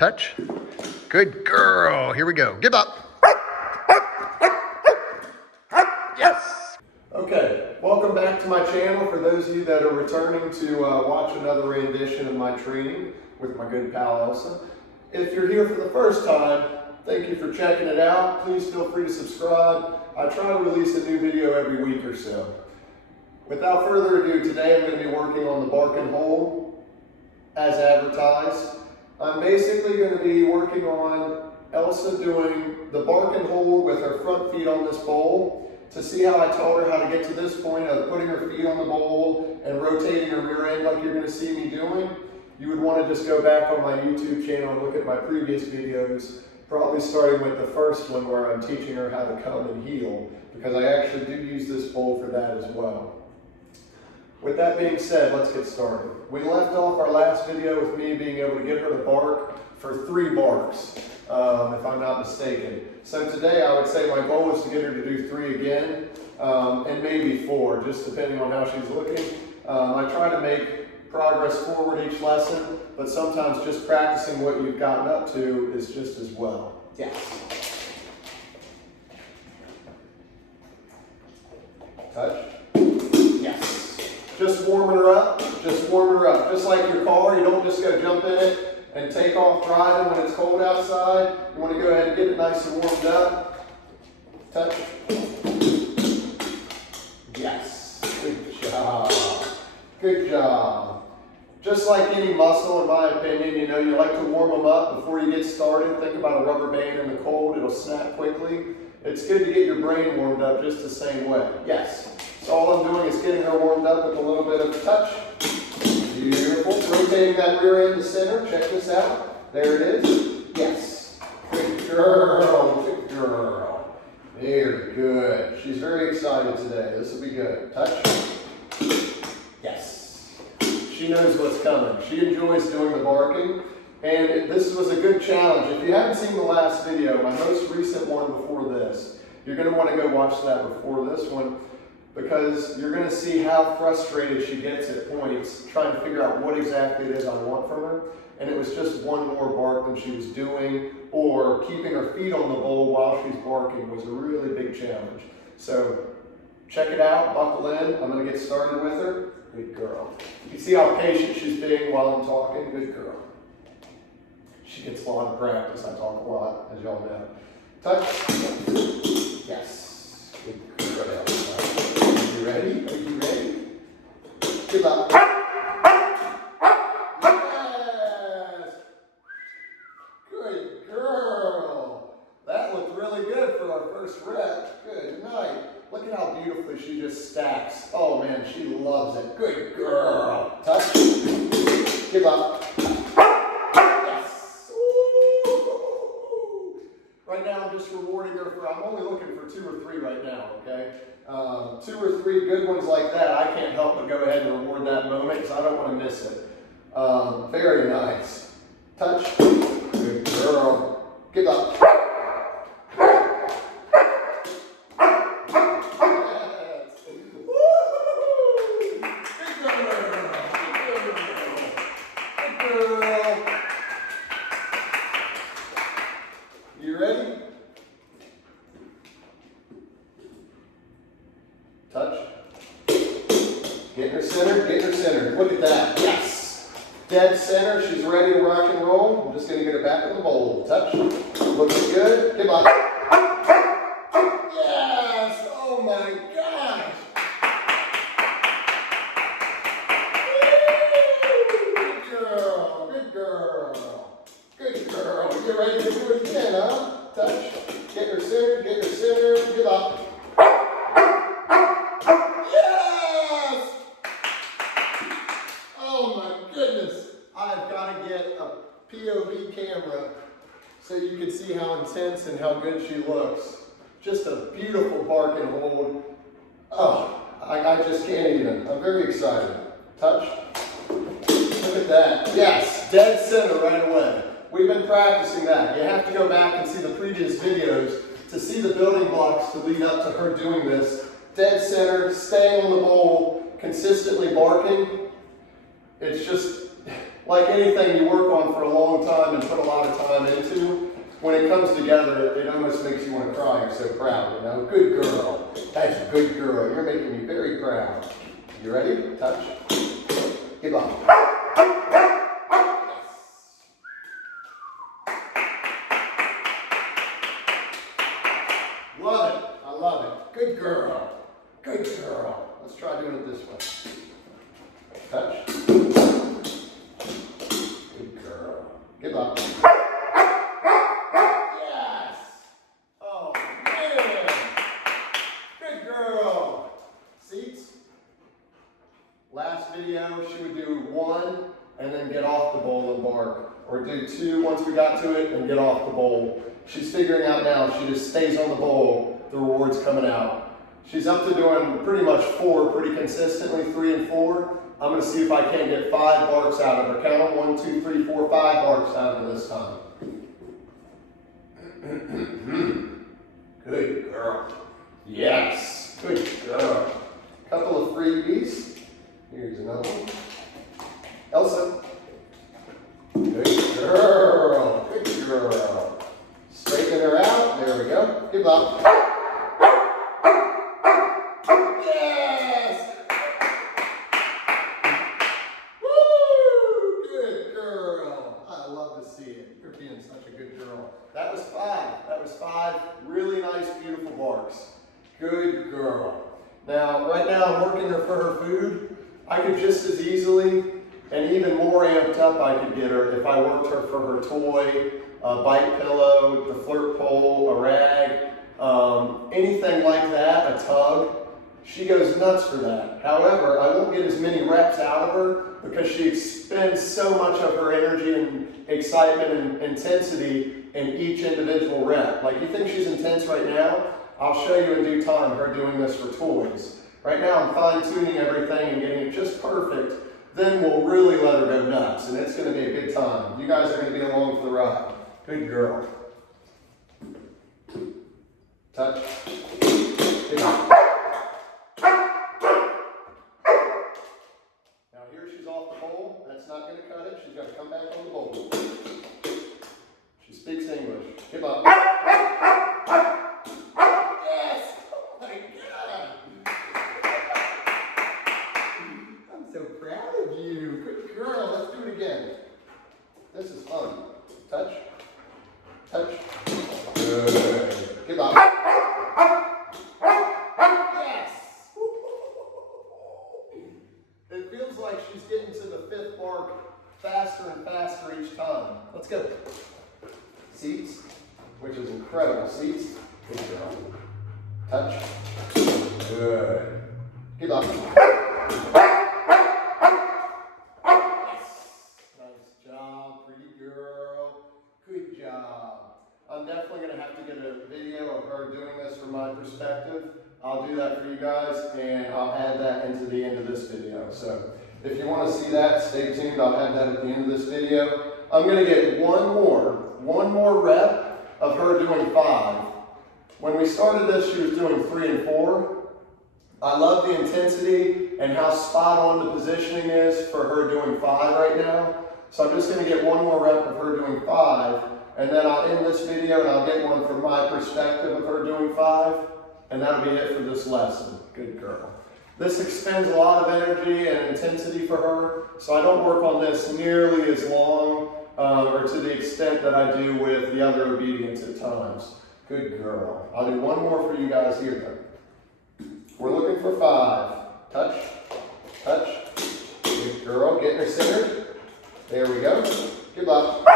Touch. Good girl. Here we go. Give up. Yes. Okay, welcome back to my channel. For those of you that are returning to watch another rendition of my training with my good pal Elsa. If you're here for the first time, thank you for checking it out. Please feel free to subscribe. I try to release a new video every week or so. Without further ado, today I'm going to be working on the bark and hold as advertised. I'm basically going to be working on Elsa doing the bark and hold with her front feet on this bowl. To see how I taught her how to get to this point of putting her feet on the bowl and rotating her rear end like you're going to see me doing, you would want to just go back on my YouTube channel and look at my previous videos, probably starting with the first one where I'm teaching her how to come and heel, because I actually do use this bowl for that as well. With that being said, let's get started. We left off our last video with me being able to get her to bark for 3 barks, if I'm not mistaken. So today I would say my goal is to get her to do 3 again, and maybe 4, just depending on how she's looking. I try to make progress forward each lesson, but sometimes just practicing what you've gotten up to is just as well. Yes. Touch. Yes. Just warming her up, just warming her up. Just like your car, you don't just go jump in it and take off driving when it's cold outside. You want to go ahead and get it nice and warmed up. Touch. Yes. Good job. Good job. Just like any muscle, in my opinion, you know, you like to warm them up before you get started. Think about a rubber band in the cold, it'll snap quickly. It's good to get your brain warmed up just the same way. Yes. So all I'm doing is getting her warmed up with a little bit of touch. Beautiful. Rotating that rear end to center. Check this out. There it is. Yes. Good girl. Good girl. Very good. She's very excited today. This will be good. Touch. Yes. She knows what's coming. She enjoys doing the barking. And this was a good challenge. If you haven't seen the last video, my most recent one before this, you're going to want to go watch that before this one, because you're going to see how frustrated she gets at points trying to figure out what exactly it is I want from her. And it was just one more bark than she was doing, or keeping her feet on the bowl while she's barking was a really big challenge. So check it out, buckle in. I'm going to get started with her. Good girl. You can see how patient she's being while I'm talking. Good girl. She gets a lot of practice. I talk a lot, as y'all know. Touch. Yes. Good girl. Are you ready? Are you ready? Good luck. Yes. Good girl. That looked really good for our first rep. Good night. Look at how beautifully she just stacks. Oh man, she loves it. Good girl. Touch. Give up. Right now I'm just rewarding her for, I'm only looking for 2 or 3 right now, okay? 2 or 3 good ones like that, I can't help but go ahead and reward that moment because I don't want to miss it. Very nice. Touch. Good girl. Give up. You ready? Touch. Get her centered, get her centered. Look at that. Yes. Dead center. She's ready to rock and roll. I'm just going to get her back in the bowl. Touch. Looking good. Give up. Yes. Oh my gosh. Good girl. Good girl. Good girl. You ready to do it again, huh? Touch. Get her centered, get her centered. Give up. Yes! Oh my goodness. I've got to get a POV camera so you can see how intense and how good she looks. Just a beautiful bark and hold. Oh, I just can't even. I'm very excited. Touch. Look at that. Yes, dead center right away. We've been practicing that. You have to go back and see the previous videos to see the building blocks to lead up to her doing this. Dead center, staying on the bowl, consistently barking. It's just like anything you work on for a long time and put a lot of when it comes together, it almost makes you want to cry. You're so proud, you know? Good girl. That's a good girl. You're making me very proud. You ready? Touch. Give up. Love it. I love it. Good girl. Good girl. Let's try doing it this way. Touch. Good girl. Give up. Yes. Oh, man. Good girl. Seats. Last video, she would do 1 and then get off the bowl and bark. Or do 2 once we got to it and get off the bowl. She's figuring out now, she just stays on the bowl, the reward's coming out. She's up to doing pretty much 4 pretty consistently, 3 and 4. I'm gonna see if I can't get 5 barks out of her. Count 1, 2, 3, 4, 5 barks out of her this time. Good girl. Yes, good girl. Couple of freebies. Here's another one. Elsa. Good girl. Good girl. Straighten her out. There we go. Give up. Yes. Woo! Good girl. I love to see it. You're being such a good girl. That was 5. That was 5 really nice, beautiful barks. Good girl. Now, right now I'm working her for her food. I could just as easily and even more amped up I could get her if I worked her for her toy, a bite pillow, the flirt pole, a rag, anything like that, a tug. She goes nuts for that. However, I won't get as many reps out of her because she expends so much of her energy and excitement and intensity in each individual rep. Like, you think she's intense right now? I'll show you in due time her doing this for toys. Right now I'm fine-tuning everything and getting it just perfect. Then we'll really let her go nuts, and it's going to be a good time. You guys are going to be along for the ride. Good girl. Touch. Now here she's off the bowl. That's not going to cut it. She's got to come back on the bowl. She speaks English. Give up. This is fun. Touch. Touch. Good. Give up. Yes. It feels like she's getting to the 5th bark faster and faster each time. Let's go. Seats, which is incredible. Seats. Good girl. Touch. Good. Give up. I'm definitely going to have to get a video of her doing this from my perspective. I'll do that for you guys, and I'll add that into the end of this video. So if you want to see that, stay tuned. I'll add that at the end of this video. I'm going to get one more rep of her doing 5. When we started this, she was doing 3 and 4. I love the intensity and how spot on the positioning is for her doing 5 right now. So I'm just going to get one more rep of her doing 5. And then I'll end this video and I'll get one from my perspective of her doing 5. And that'll be it for this lesson. Good girl. This expends a lot of energy and intensity for her, so I don't work on this nearly as long or to the extent that I do with the other obedience at times. Good girl. I'll do one more for you guys here though. We're looking for 5. Touch. Touch. Good girl. Getting her centered. There we go. Good luck.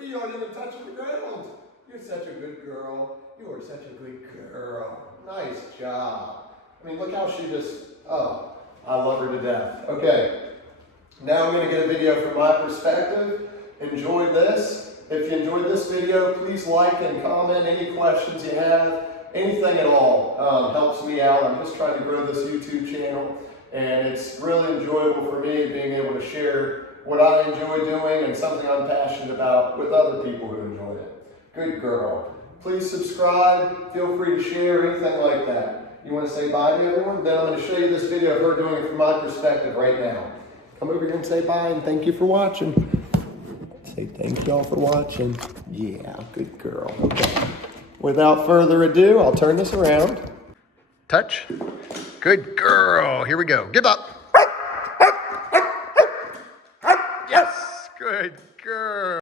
You aren't even touching the ground. You're such a good girl. You are such a good girl. Nice job. I mean, look how she just, oh, I love her to death. Okay, now I'm going to get a video from my perspective. Enjoy this. If you enjoyed this video, please like and comment any questions you have. Anything at all helps me out. I'm just trying to grow this YouTube channel, and it's really enjoyable for me being able to share what I enjoy doing and something I'm passionate about with other people who enjoy it. Good girl. Please subscribe. Feel free to share, anything like that. You want to say bye to everyone? Then I'm going to show you this video of her doing it from my perspective right now. Come over here and say bye and thank you for watching. Say thank y'all for watching. Yeah, good girl. Okay. Without further ado, I'll turn this around. Touch. Good girl. Here we go. Give up. Yes. Good girl.